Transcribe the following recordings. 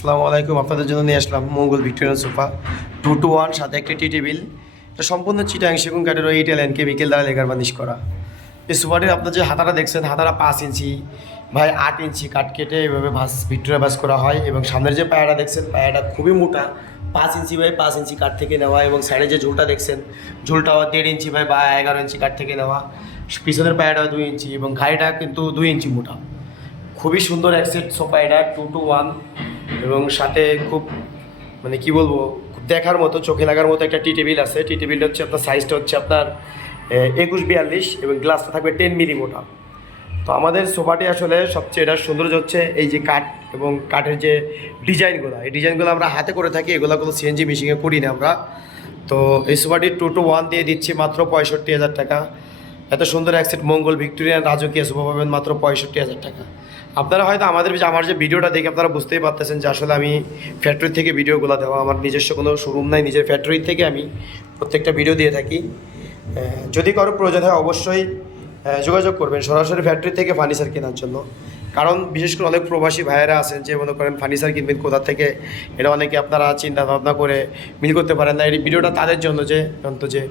আসসালামু আলাইকুম, আপনাদের জন্য নিয়ে আসলাম Mangal Victorian sofa. Two two one সাথে একটি টি টেবিল। এটা সম্পূর্ণ চিটাং সেগুন কাঠের ওই ইটালিয়ান কেমিক্যাল দ্বারা লেগার বানিশ করা। এই সোফাটির আপনার যে হাতাটা দেখছেন, হাতাটা পাঁচ ইঞ্চি ভাই আট ইঞ্চি কাঠ কেটে এভাবে ভাস ভিক্টোরিয়া ভাস করা হয় এবং সামনের যে পায়াটা দেখছেন, পায়াটা খুবই মোটা, পাঁচ ইঞ্চি বাই পাঁচ ইঞ্চি কাঠ থেকে নেওয়া এবং সাইডে যে ঝুলটা দেখছেন ঝুলটাও দেড় ইঞ্চি বাই বা এগারো ইঞ্চি কাঠ থেকে নেওয়া। পিছনের পায়াটাও দুই ইঞ্চি এবং ঘাড়িটা কিন্তু দুই ইঞ্চি মোটা। খুবই সুন্দর এক সোফা এটা টু টু ওয়ান এবং সাথে খুব মানে কি বলব দেখার মতো, চোখে লাগার মতো একটা টি টেবিল আছে। টি টেবিলটা হচ্ছে আপনার সাইজটা হচ্ছে আপনার একুশ বিয়াল্লিশ এবং গ্লাসটা থাকবে টেন মিলি মোটা তো আমাদের সোফাটি আসলে সবচেয়ে, এটার সৌন্দর্য হচ্ছে এই যে কাঠ এবং কাঠের যে ডিজাইনগুলো। এই ডিজাইনগুলো আমরা হাতে করে থাকি, এগুলো কোনো সিএনজি মেশিনে করি না আমরা। তো এই সোফাটি টু টু ওয়ান দিয়ে দিচ্ছি মাত্র পঁয়ষট্টি হাজার টাকা। এত সুন্দর এক সেট মঙ্গল ভিক্টোরিয়ান রাজকীয় সোফা পাবেন মাত্র পঁয়ষট্টি হাজার টাকা। আপনারা হয়তো আমাদের আমার যে ভিডিওটা দেখে আপনারা বুঝতেই পারতেছেন যে আসলে আমি ফ্যাক্টরি থেকে ভিডিওগুলো দেওয়া, আমার নিজস্ব কোনো শোরুম নাই, নিজের ফ্যাক্টরি থেকে আমি প্রত্যেকটা ভিডিও দিয়ে থাকি। যদি কারও প্রয়োজন হয় অবশ্যই যোগাযোগ করবেন সরাসরি ফ্যাক্টরি থেকে ফার্নিচার কেনার জন্য। কারণ বিশেষ করে অনেক প্রবাসী ভাইয়েরা আছেন যে মনে করেন ফার্নিচার কিনবেন কোথা থেকে, এটা অনেকে আপনারা চিন্তা ভাবনা করে মিল করতে পারেন না। এই ভিডিওটা তাদের জন্য যে অন্ত যে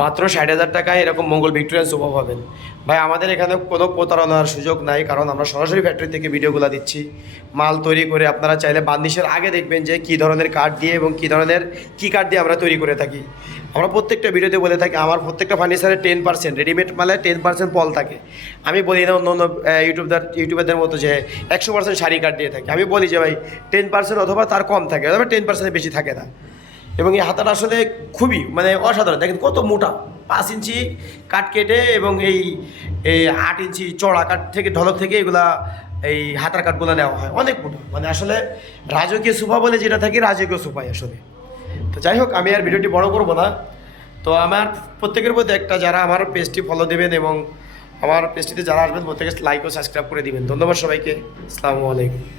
মাত্র ষাট হাজার টাকায় এরকম মঙ্গল ভিক্টোরিয়ান সোফা পাবেন। ভাই, আমাদের এখানে কোনো প্রতারণার সুযোগ নাই, কারণ আমরা সরাসরি ফ্যাক্টরি থেকে ভিডিওগুলো দিচ্ছি। মাল তৈরি করে আপনারা চাইলে বান্দিশের আগে দেখবেন যে কী ধরনের কাঠ দিয়ে এবং কী ধরনের কী কাঠ দিয়ে আমরা তৈরি করে থাকি। আমরা প্রত্যেকটা ভিডিওতে বলে থাকি, আমার প্রত্যেকটা ফার্নিচারে টেন পার্সেন্ট রেডিমেড মালে টেন পার্সেন্ট পল থাকে। আমি বলি না অন্য অন্য ইউটিউবদার ইউটিউবারদের মতো যে একশো পার্সেন্ট শাড়ি কাঠ দিয়ে থাকে। আমি বলি যে ভাই টেন পার্সেন্ট অথবা তার কম থাকে, অথবা টেন পার্সেন্ট বেশি থাকে না। এবং এই হাতাটা আসলে খুবই মানে অসাধারণ। দেখেন কত মোটা। পাঁচ ইঞ্চি কাঠ কেটে এবং এই এই আট ইঞ্চি চড়া কাঠ থেকে, ঢলক থেকে এগুলা এই হাতার কাঠগুলো নেওয়া হয়। অনেক মোটা। মানে আসলে রাজকীয় সোফা বলে যেটা থাকে, রাজকীয় সোফাই আসলে। তো যাই হোক, আমি আর ভিডিওটি বড় করব না। তো আমার প্রত্যেকের মধ্যে একটা যারা আমার পেজটি ফলো দেবেন এবং আমার পেজটিতে যারা আসবেন, প্রত্যেকে লাইক ও সাবস্ক্রাইব করে দিবেন। ধন্যবাদ সবাইকে। আসসালামু আলাইকুম।